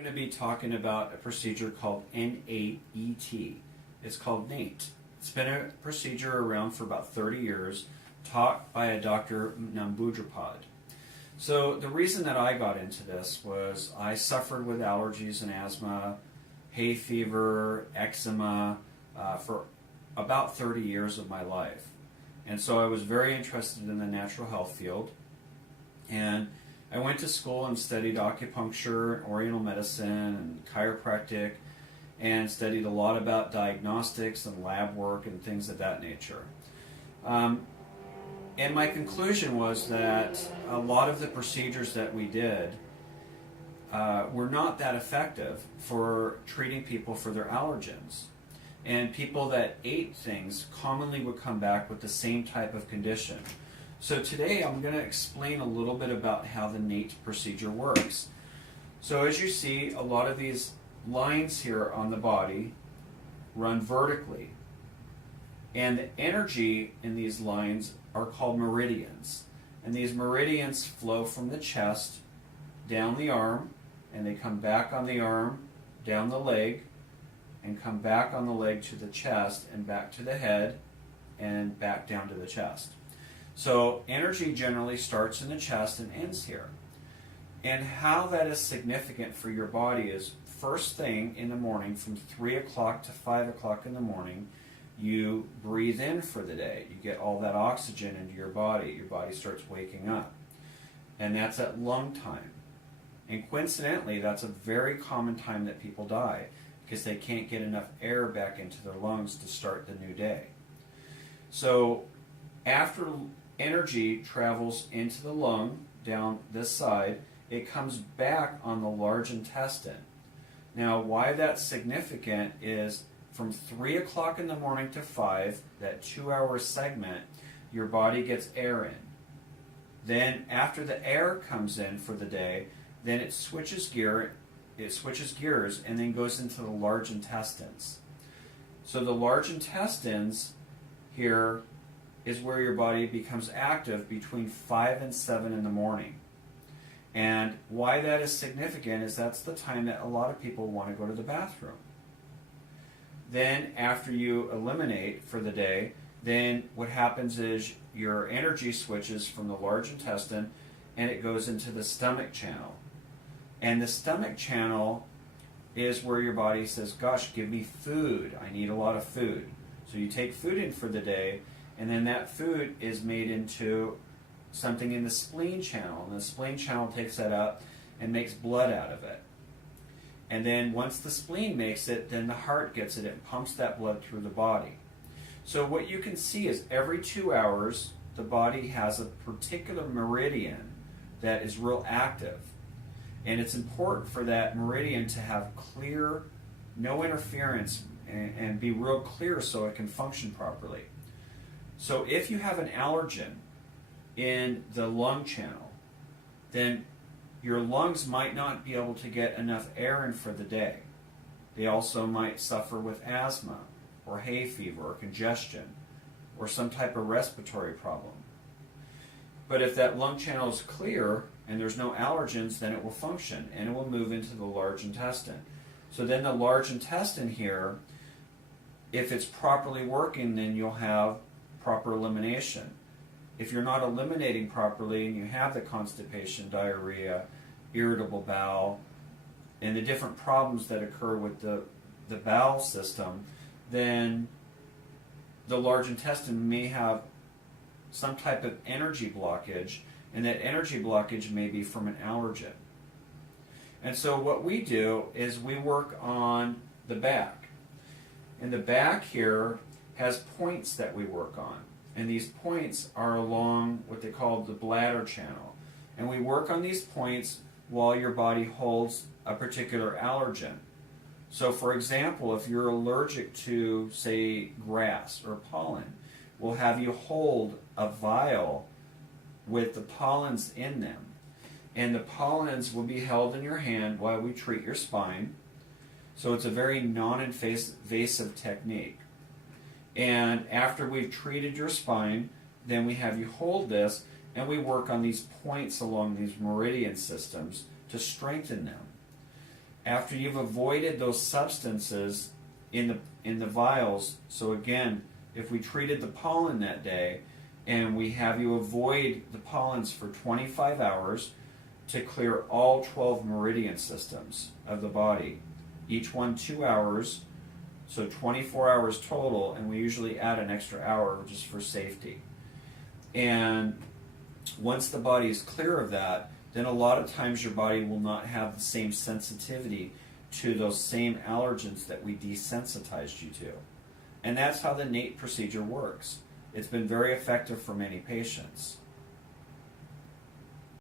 We're going to be talking about a procedure called NAET. It's called NAET. It's been a procedure around for about 30 years, taught by a Dr. Namboodrapad. So the reason that I got into this was I suffered with allergies and asthma, hay fever, eczema for about 30 years of my life. And so I was very interested in the natural health field. And I went to school and studied acupuncture, oriental medicine, and chiropractic, and studied a lot about diagnostics and lab work and things of that nature. And my conclusion was that a lot of the procedures that we did were not that effective for treating people for their allergens. And people that ate things commonly would come back with the same type of condition. So today I'm going to explain a little bit about how the NAET procedure works. So as you see, a lot of these lines here on the body run vertically. And the energy in these lines are called meridians. And these meridians flow from the chest down the arm, and they come back on the arm, down the leg, and come back on the leg to the chest, and back to the head, and back down to the chest. So energy generally starts in the chest and ends here. And how that is significant for your body is first thing in the morning from 3 o'clock to 5 o'clock in the morning, you breathe in for the day. You get all that oxygen into your body. Your body starts waking up. And that's at lung time. And coincidentally, that's a very common time that people die because they can't get enough air back into their lungs to start the new day. So after energy travels into the lung down this side, it comes back on the large intestine. Now, why that's significant is from 3 o'clock in the morning to 5, that 2-hour segment, your body gets air in. Then after the air comes in for the day, then it switches gears and then goes into the large intestines. So the large intestines here is where your body becomes active between 5 and 7 in the morning. And why that is significant is that's the time that a lot of people want to go to the bathroom. Then after you eliminate for the day, then what happens is your energy switches from the large intestine and it goes into the stomach channel. And the stomach channel is where your body says, gosh, give me food. I need a lot of food. So you take food in for the day, and then that food is made into something in the spleen channel. And the spleen channel takes that up and makes blood out of it. And then once the spleen makes it, then the heart gets it and pumps that blood through the body. So what you can see is every 2 hours, the body has a particular meridian that is real active. And it's important for that meridian to have clear, no interference, and be real clear so it can function properly. So if you have an allergen in the lung channel, then your lungs might not be able to get enough air in for the day. They also might suffer with asthma or hay fever or congestion or some type of respiratory problem. But if that lung channel is clear and there's no allergens, then it will function and it will move into the large intestine. So then the large intestine here, if it's properly working, then you'll have proper elimination. If you're not eliminating properly and you have the constipation, diarrhea, irritable bowel, and the different problems that occur with the bowel system, then the large intestine may have some type of energy blockage, and that energy blockage may be from an allergen. And so what we do is we work on the back. And the back here has points that we work on. And these points are along what they call the bladder channel. And we work on these points while your body holds a particular allergen. So for example, if you're allergic to, say, grass or pollen, we'll have you hold a vial with the pollens in them. And the pollens will be held in your hand while we treat your spine. So it's a very non-invasive technique. And after we've treated your spine, then we have you hold this and we work on these points along these meridian systems to strengthen them. after you've avoided those substances in the vials, so again, if we treated the pollen that day and we have you avoid the pollens for 25 hours to clear all 12 meridian systems of the body, each one 2 hours, so 24 hours total, and we usually add an extra hour just for safety. And once the body is clear of that, then a lot of times your body will not have the same sensitivity to those same allergens that we desensitized you to. And that's how the NAET procedure works. It's been very effective for many patients.